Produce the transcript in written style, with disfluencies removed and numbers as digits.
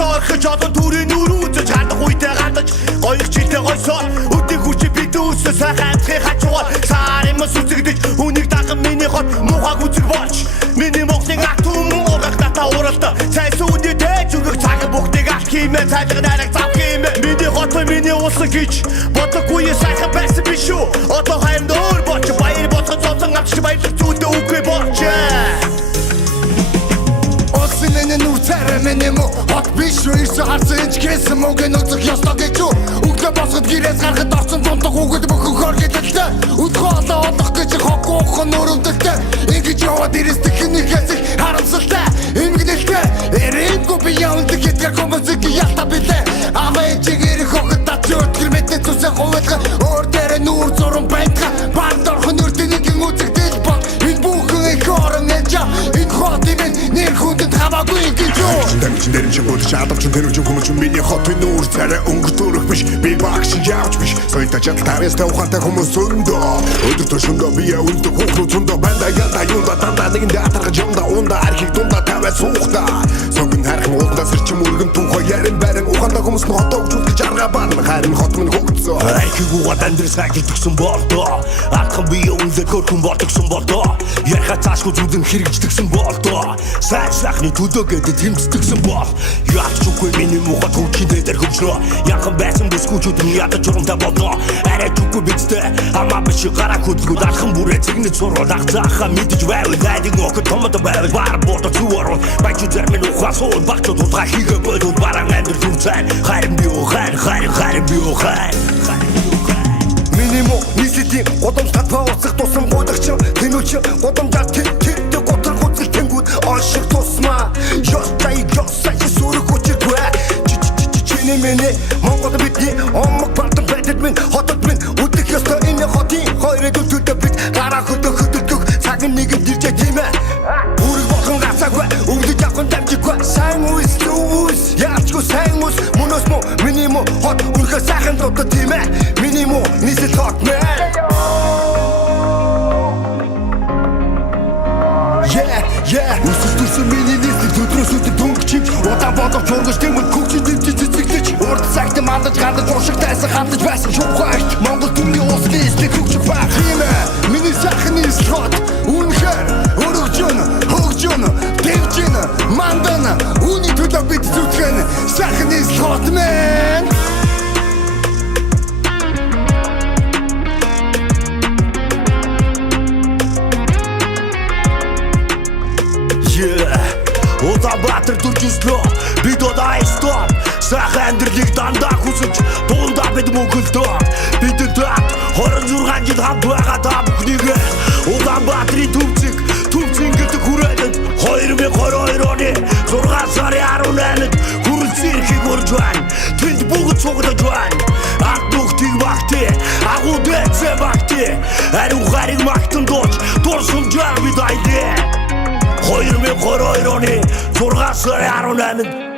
орхиж олон төрийн үрүүж хандах үедээ гандаж гоёх жилдээ гойсоо өдийг хүч бид үүсээ сайхан амтхыг хачуугаар сарын мас үзэгдэж үнийг даган миний хот мухаг үзэг болж миний мохныг атум уурах дата уралта цайс үний дэж өгөх цаг бүгдийг алт хиймээ цайлгын ариг зав хиймээ миний хот миний улс гэж бодоггүй сайхан байсан биш үү одоо хайр нөр боч баяр боцоход цоцон авч баярлах зүйлдээ үгүй болж Мене нүцэрэ мене мо хот биш ирс харсан энэ гэсэн мөгийн үзэх ёстой гэж үү өглөө босоход гэрээс гарахад орсон дундаг үгэд бүхэн хоргидэлтэй өдгөөлөө олох гэж хоггоох нөрөвдөлтэй ингэж яваад ирээсдэг хинийхээс их харамсалтай эмгэнэлтэй эрэмгүй би явдаг гэдгээр комбозыг ялта билээ амаа чигээр хогт татчууд гэрмэтээ зүсээ хувайлга өөр дээр нүүр зуран байтга банд орхон үрдэнийг үзэгдэл баг энэ бүхэн их орон яа энэ хот имэн нэр хүндэд хамаагүй гэж юу Дэмчин дэрэн чинь бодож чадавч тэнэг юм хүмүүс миний хотын нүүр царай өнгөртөрөх биш би багш явж биш соёлтой чадал тавьяастай ухаантай хүмүүс зөндөө өдөр төшөндөө би өндөг хүүхдүүд зөндөө банда янда юунда дандаа нэгэн даатаргаж юмда унда архийг дундаа тавиад суухта сонгон харах уулдаа сэрчим өргөн түүхөө ярин барин ухаантай хүмүүс нь хотоо өгчүүлж арга баан харин хот минь хөгцөө айхийг угаад амьдрсаа гитгсэн болдоо атхан би өндөг көрхөн болдогсон болдоо ярха цаашгүй зүдэн хэрэгждэгсэн болдоо сайн сайхны төдөө гэдэг тэмцдэгсэн бол яалч үгүй миний мухад хүчиндээ дээр хөвчнөө яхан байсан бүсгүүчүүд нь ядаж урамтай болдоо арай үгүй бидтэй амаа биш гараа хөдөлгүүд алхан бүрээ цэгнэж сурвал ахцааха мэдэж байвал найдыг нөхөд томод байвал бар бордо зүварвал байч үзэрмэн ухаасуу багчууд утга хийгээ бодвол баран амьдр зүрцайн хайрын би ухайн хайрын би ухайн Миний мо нийслэлийн годомжтой паусах тусан годагч тэнүүч годомжаад тэр готор гоцол тэнгүүд оншиг тусмаа ёстай сүрэг хүчиргүй чиний миний Монгол бидний омог бартан байдаг минь хотод минь үдэх ёстой энэ хотын хоёрыг төлөвлөд бид гараа хөдөлгөх цаг нэгэд ирж тийм ээ бүрэг болон гацаагүй өвдөж авах дамжиггүй сайн үс яачгүй сайн үс мөнөөс мо миний мо хот үнэхээр сайхан дотор тийм ээ миний мо нийслэл хот мэн Үсэлдүүлсэн миний нийслэл төдрөөс өдөр дөнгөчим удаан бодох жургаж тэмэл күгчийн дэвчиж цэцэглэж урд цагт мандаж гадаж уршигтайсан хандаж байсан шуухайт Монгол түмний улс нийслэл күгч баг юм миний сайхан нийслэл хот үнэхээр хөгжөн дэвжин мандана үүний төлөө бид зүтгэн сайхан нийслэл хот мэн Улаанбаатар дүржлөө бид удаа стоп сайхан амьдралыг дандаа хүсэж дундаа бид мөнхөлдөө бидэд 26 жил хамт байгаа та бүхнийг Улаанбаатарын төвцөн гэдэг хүрээнд 2022 оны 6 сарын 18-нд хүрэлцэн эрхийг урьж байна тэнд бүгд цуглаж байна ард нүхтийг багтээ агуу дэцэ багтээ ариун хариг магтан дууч дурсамжаар бид айдээ 2022 оны 6 сарын 18-нд